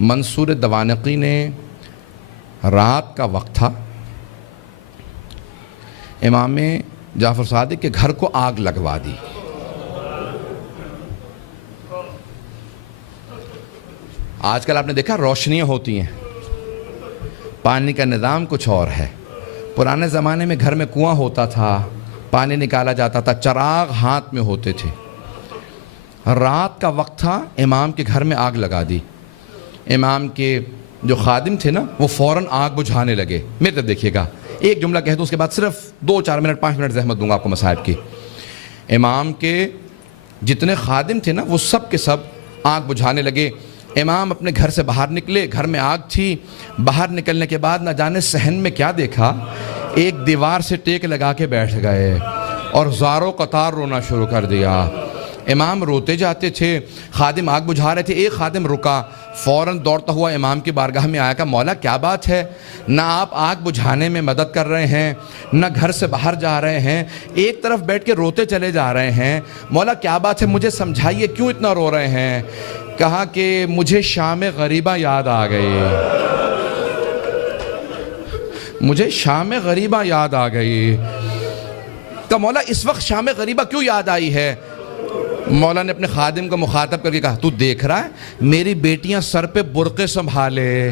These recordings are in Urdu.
منصور دوانقی نے رات کا وقت تھا، امام جعفر صادق کے گھر کو آگ لگوا دی۔ آج کل آپ نے دیکھا روشنیاں ہوتی ہیں، پانی کا نظام کچھ اور ہے۔ پرانے زمانے میں گھر میں کنواں ہوتا تھا، پانی نکالا جاتا تھا، چراغ ہاتھ میں ہوتے تھے۔ رات کا وقت تھا، امام کے گھر میں آگ لگا دی۔ امام کے جو خادم تھے نا، وہ فوراً آگ بجھانے لگے۔ میرے طرف دیکھیے گا، ایک جملہ کہہ دوں، اس کے بعد صرف 2-4 منٹ 5 منٹ زحمت دوں گا آپ کو مصائب کی۔ امام کے جتنے خادم تھے نا، وہ سب کے سب آگ بجھانے لگے۔ امام اپنے گھر سے باہر نکلے، گھر میں آگ تھی۔ باہر نکلنے کے بعد نہ جانے صحن میں کیا دیکھا، ایک دیوار سے ٹیک لگا کے بیٹھ گئے اور زاروں قطار رونا شروع کر دیا۔ امام روتے جاتے تھے، خادم آگ بجھا رہے تھے۔ ایک خادم رکا، فوراً دوڑتا ہوا امام کی بارگاہ میں آیا، کہا مولا کیا بات ہے، نہ آپ آگ بجھانے میں مدد کر رہے ہیں، نہ گھر سے باہر جا رہے ہیں، ایک طرف بیٹھ کے روتے چلے جا رہے ہیں، مولا کیا بات ہے، مجھے سمجھائیے کیوں اتنا رو رہے ہیں۔ کہا کہ مجھے شام غریبہ یاد آ گئی، مجھے شام غریبہ یاد آ گئی۔ کہا مولا اس وقت شام غریبہ کیوں یاد آئی ہے؟ مولا نے اپنے خادم کو مخاطب کر کے کہا، تو دیکھ رہا ہے میری بیٹیاں سر پہ برقعے سنبھالے،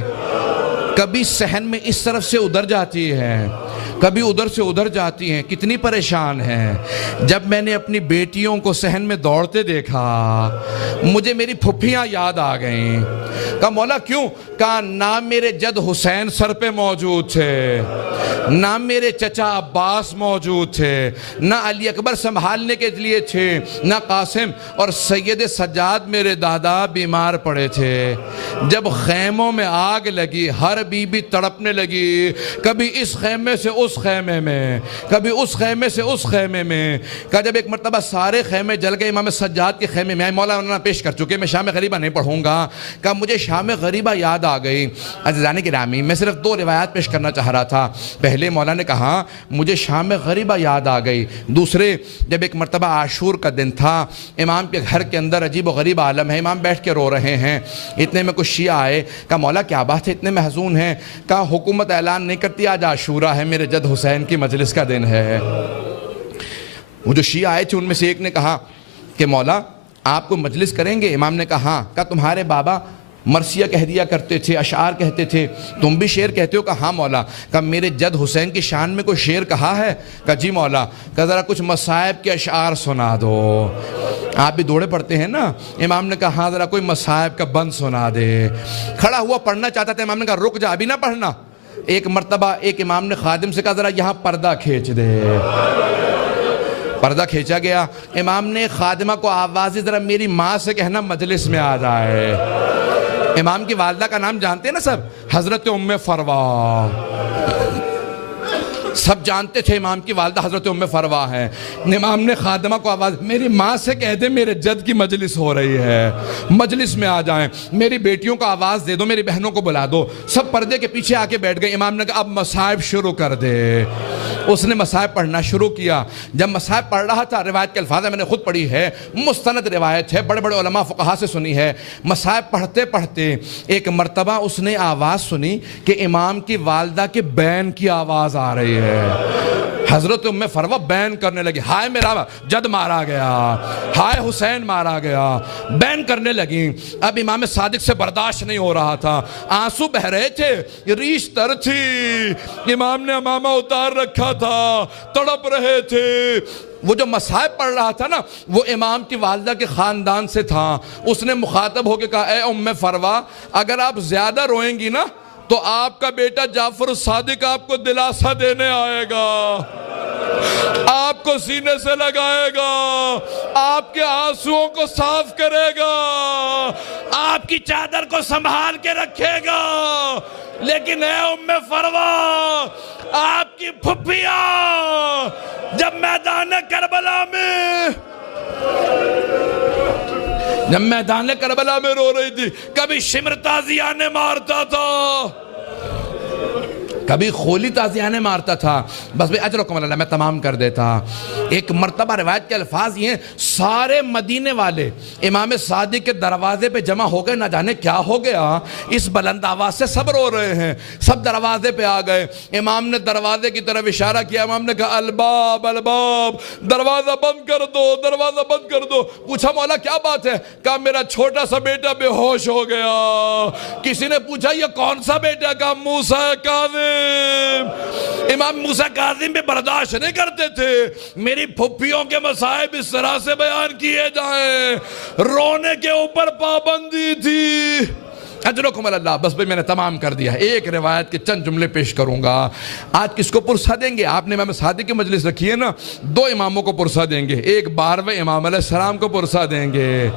کبھی صحن میں اس طرف سے ادھر جاتی ہیں، کبھی ادھر سے ادھر جاتی ہیں، کتنی پریشان ہیں۔ جب میں نے اپنی بیٹیوں کو صحن میں دوڑتے دیکھا، مجھے میری پھپھیاں یاد آ گئیں۔ کہا مولا کیوں؟ کہا نہ میرے جد حسین سر پہ موجود تھے، نہ میرے چچا عباس موجود تھے، نہ علی اکبر سنبھالنے کے لیے تھے، نہ قاسم، اور سید سجاد میرے دادا بیمار پڑے تھے۔ جب خیموں میں آگ لگی، ہر بی بی تڑپنے لگی، کبھی اس خیمے سے اس خیمے میں، کبھی اس خیمے سے اس خیمے میں۔ کہا جب ایک مرتبہ سارے خیمے جل گئے، امام سجاد کے خیمے میں آئے، مولانا پیش کر چکے، میں شام غریبہ نہیں پڑھوں گا۔ کہا مجھے شام غریبہ یاد آ گئی۔ عزیزان گرامی، میں صرف 2 روایات پیش کرنا چاہ رہا تھا۔ پہلے مولا نے کہا مجھے شام غریبہ یاد آ گئی۔ دوسرے، جب ایک مرتبہ عاشور کا دن تھا، امام کے گھر کے اندر عجیب و غریب عالم ہے، امام بیٹھ کے رو رہے ہیں۔ اتنے میں کچھ شیعہ آئے، کہا مولا کیا بات ہے، اتنے محزون ہیں؟ کہا حکومت اعلان نہیں کرتی آج عاشورہ ہے، میرے جد حسین کی مجلس کا دن ہے۔ وہ جو شیعہ آئے تھے ان میں سے ایک نے کہا کہ مولا آپ کو مجلس کریں گے؟ امام نے کہا ہاں۔ کہا تمہارے بابا مرثیہ کہہ دیا کرتے تھے، اشعار کہتے تھے، تم بھی شعر کہتے ہو؟ کہا ہاں مولا۔ کہا میرے جد حسین کی شان میں کوئی شعر کہا ہے؟ کہا جی مولا۔ کہا ذرا کچھ مصائب کے اشعار سنا دو، آپ بھی دوڑے پڑتے ہیں نا۔ امام نے کہا ہاں ذرا کوئی مصائب کا بند سنا دے۔ کھڑا ہوا پڑھنا چاہتا تھا، امام نے کہا رک جا، ابھی نہ پڑھنا۔ ایک مرتبہ ایک امام نے خادم سے کہا ذرا یہاں پردہ کھینچ دے۔ پردہ کھینچا گیا۔ امام نے خادمہ کو آوازی ذرا میری ماں سے کہنا مجلس میں آ جائے۔ امام کی والدہ کا نام جانتے ہیں نا سب، حضرت ام فروا، سب جانتے تھے امام کی والدہ حضرت ام فروا ہے۔ امام نے خادمہ کو آواز، میری ماں سے کہہ دے میرے جد کی مجلس ہو رہی ہے، مجلس میں آ جائیں، میری بیٹیوں کو آواز دے دو، میری بہنوں کو بلا دو۔ سب پردے کے پیچھے آ کے بیٹھ گئے۔ امام نے کہا اب مصائب شروع کر دے۔ اس نے مصائب پڑھنا شروع کیا۔ جب مصائب پڑھ رہا تھا، روایت کے الفاظ میں نے خود پڑھی ہے، مستند روایت ہے، بڑے بڑے علماء فقہا سے سنی ہے۔ مصائب پڑھتے پڑھتے ایک مرتبہ اس نے آواز سنی کہ امام کی والدہ کے بین کی آواز آ رہی ہے۔ حضرت ام فروا بین کرنے لگی، ہائے میرا جد مارا گیا، ہائے حسین مارا گیا، بین کرنے لگی۔ اب امام صادق سے برداشت نہیں ہو رہا تھا، آنسو بہ رہے تھے، ریش تر تھی، امام نے امامہ اتار رکھا تھا، تڑپ رہے تھے۔ وہ جو مصائب پڑھ رہا تھا نا، وہ امام کی والدہ کے خاندان سے تھا۔ اس نے مخاطب ہو کے کہا اے ام فروا، اگر آپ زیادہ روئیں گی نا تو آپ کا بیٹا جعفر صادق آپ کو دلاسا دینے آئے گا، آپ کو سینے سے لگائے گا، آپ کے آنسوؤں کو صاف کرے گا، آپ کی چادر کو سنبھال کے رکھے گا۔ لیکن اے ام فروا، آپ کی پھپھیاں جب میدان کربلا میں رو رہی تھی، کبھی شمر تازیانے مارتا تھا، کبھی خولی تازیانے مارتا تھا، بس بھئی اجرکم اللہ، میں تمام کر دیتا۔ ایک مرتبہ روایت کے الفاظ یہ ہیں، سارے مدینے والے امام صادق کے دروازے پہ جمع ہو گئے، نہ جانے کیا ہو گیا، اس بلند آواز سے سب رو رہے ہیں، سب دروازے پہ آ گئے۔ امام نے دروازے کی طرف اشارہ کیا، امام نے کہا الباب الباب، دروازہ بند کر دو، دروازہ بند کر دو۔ پوچھا مولا کیا بات ہے؟ کہا میرا چھوٹا سا بیٹا بے ہوش ہو گیا۔ کسی نے پوچھا یہ کون سا بیٹا؟ کہا موسیٰ کاظم۔ امام موسیٰ کاظم بھی برداشت نہیں کرتے تھے میری پھپھیوں کے مصائب اس طرح سے بیان کیے جائیں، رونے کے اوپر پابندی تھی۔ اجرکم اللہ، بس بھئی میں نے تمام کر دیا۔ ایک روایت کے چند جملے پیش کروں گا۔ آج کس کو پرسہ دیں گے؟ آپ نے امام صادق کی مجلس رکھی ہے نا، دو اماموں کو پرسہ دیں گے، ایک 12ویں امام علیہ السلام کو پرسہ دیں گے،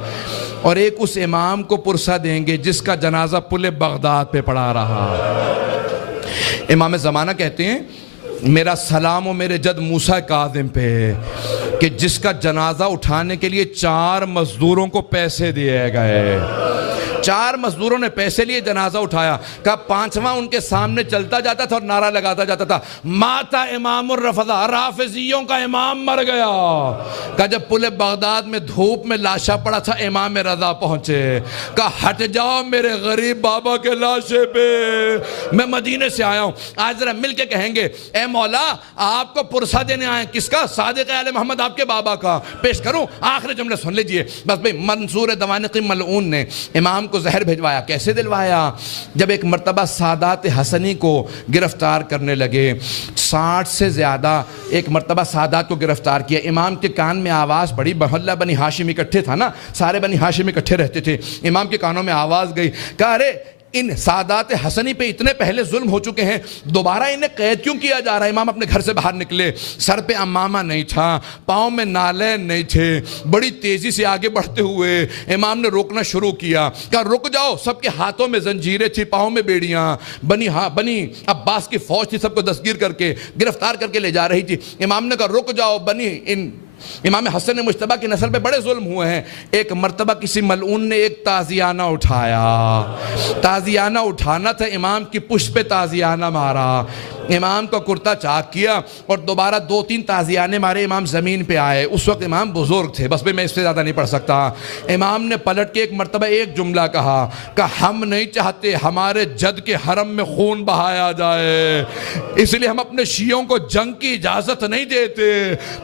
اور ایک اس امام کو پرسہ دیں گے جس کا جنازہ پل بغداد پہ پڑا رہا۔ امام زمانہ کہتے ہیں میرا سلام و میرے جد موسیٰ کاظم پہ، کہ جس کا جنازہ اٹھانے کے لیے 4 مزدوروں کو پیسے دیے گئے، 4 مزدوروں نے پیسے لیے جنازہ اٹھایا۔ کہا 5واں ان کے سامنے چلتا جاتا تھا اور نعرہ لگاتا جاتا تھا ماتا امام الرفضہ، رافضیوں کا امام مر گیا۔ کہا جب پل بغداد میں دھوپ میں لاشا پڑا تھا امام رضا پہنچے، کہا ہٹ جاؤ میرے غریب بابا کے لاشے پہ، میں مدینے سے آیا ہوں۔ آج ذرا مل کے کہیں گے اے مولا آپ کو پرسہ دینے آئے، کس کا؟ صادق آل محمد آپ کے بابا کا۔ پیش کروں آخری جملے سن لیجئے بس بھئی۔ منصور دوانقی ملعون نے امام کو زہر بھیجوایا۔ کیسے دلوایا؟ جب ایک مرتبہ سادات حسنی کو گرفتار کرنے لگے، 60 سے زیادہ ایک مرتبہ سادات کو گرفتار کیا، امام کے کان میں آواز پڑی، محلہ بنی ہاشم اکٹھے تھا نا، سارے بنی ہاشم اکٹھے رہتے تھے، امام کے کانوں میں آواز گئی، کہا ارے ان سادات حسنی پہ اتنے پہلے ظلم ہو چکے ہیں، دوبارہ انہیں قید کیوں کیا جا رہا ہے؟ امام اپنے گھر سے باہر نکلے، سر پہ امامہ نہیں تھا، پاؤں میں نالین نہیں تھے، بڑی تیزی سے آگے بڑھتے ہوئے امام نے روکنا شروع کیا، کہا رک جاؤ۔ سب کے ہاتھوں میں زنجیریں تھی، پاؤں میں بیڑیاں، بنی عباس کی فوج تھی، سب کو دستگیر کر کے گرفتار کر کے لے جا رہی تھی۔ امام نے کہا رک جاؤ، امام حسن مجتبیٰ کی نسل پہ بڑے ظلم ہوئے ہیں۔ ایک مرتبہ کسی ملعون نے ایک تازیانہ اٹھایا، تازیانہ اٹھانا تھا، امام کی پشت پہ تازیانہ مارا، امام کا کرتا چاک کیا اور دوبارہ 2-3 تازیانے مارے، امام زمین پہ آئے۔ اس وقت امام بزرگ تھے، بس میں اس سے زیادہ نہیں پڑھ سکتا۔ امام نے پلٹ کے ایک مرتبہ ایک جملہ کہا کہ ہم نہیں چاہتے ہمارے جد کے حرم میں خون بہایا جائے، اس لیے ہم اپنے شیعوں کو جنگ کی اجازت نہیں دیتے،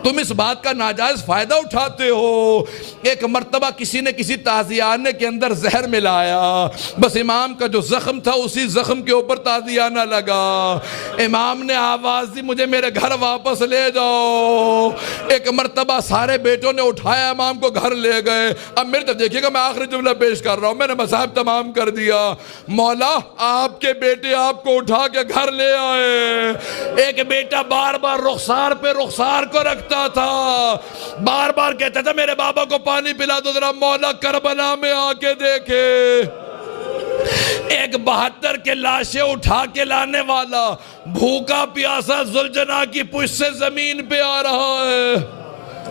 تم اس بات کا ناجائز فائدہ اٹھاتے ہو۔ ایک مرتبہ کسی نے کسی تازیانے کے اندر زہر ملایا، بس امام کا جو زخم تھا اسی زخم کے اوپر تازیانہ لگا۔ امام نے آواز دی مجھے میرے گھر واپس لے جاؤ۔ ایک مرتبہ سارے بیٹوں نے اٹھایا، امام کو گھر لے گئے۔ اب میرے طرف دیکھیے گا، میں آخری جملہ پیش کر رہا ہوں، میں نے مصائب تمام کر دیا۔ مولا آپ کے بیٹے آپ کو اٹھا کے گھر لے آئے۔ ایک بیٹا بار بار رخسار پہ رخسار کو رکھتا تھا، بار بار کہتا تھا میرے بابا کو پانی پلا دو ذرا، مولا کربلا میں آ کے دیکھے۔ ایک 72 کے لاشیں اٹھا کے لانے والا بھوکا پیاسا ذوالجناح کی پشت سے زمین پہ آ رہا ہے۔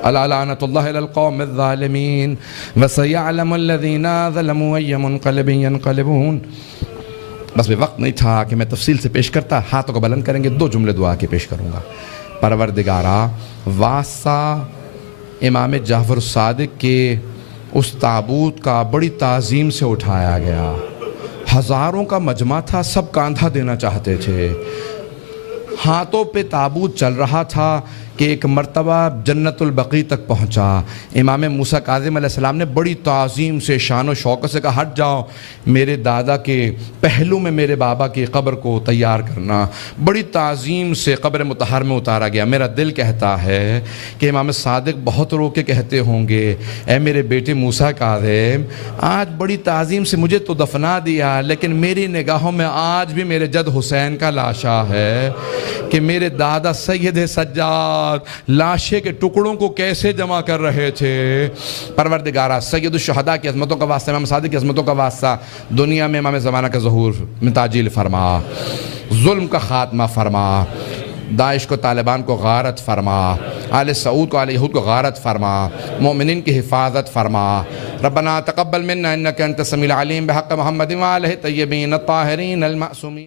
الا لعنت اللہ علی القوم الظالمین وسیعلم الذین ظلموا ای منقلب ینقلبون۔ بس بھی وقت نہیں تھا کہ میں تفصیل سے پیش کرتا، ہاتھوں کو بلند کریں گے، 2 جملے دعا کے پیش کروں گا۔ پروردگارا، واسطہ امام جعفر الصادق کے اس تابوت کا بڑی تعظیم سے اٹھایا گیا، ہزاروں کا مجمع تھا، سب کاندھا دینا چاہتے تھے، ہاتھوں پہ تابوت چل رہا تھا کہ ایک مرتبہ جنت البقیع تک پہنچا۔ امام موسیٰ کاظم علیہ السلام نے بڑی تعظیم سے شان و شوکت سے کہا ہٹ جاؤ، میرے دادا کے پہلو میں میرے بابا کی قبر کو تیار کرنا۔ بڑی تعظیم سے قبر مطہر میں اتارا گیا۔ میرا دل کہتا ہے کہ امام صادق بہت رو کے کہتے ہوں گے اے میرے بیٹے موسیٰ کاظم، آج بڑی تعظیم سے مجھے تو دفنا دیا، لیکن میری نگاہوں میں آج بھی میرے جد حسین کا لاشا ہے کہ میرے دادا سید سجاد لاشے کے ٹکڑوں کو کیسے جمع کر رہے تھے۔ پروردگارہ، سید الشہداء کی عظمتوں کا واسطہ، امام صادق کی عظمتوں کا واسطہ، دنیا میں امام زمانہ کا ظہور میں تعجیل فرما، ظلم کا خاتمہ فرما، داعش کو طالبان کو غارت فرما، آل سعود کو آل یہود کو غارت فرما، مومنین کی حفاظت فرما۔ ربنا تقبل منا انک انت السمیع العلیم بحق محمد وآلہ الطیبین الطاہرین المعصومین۔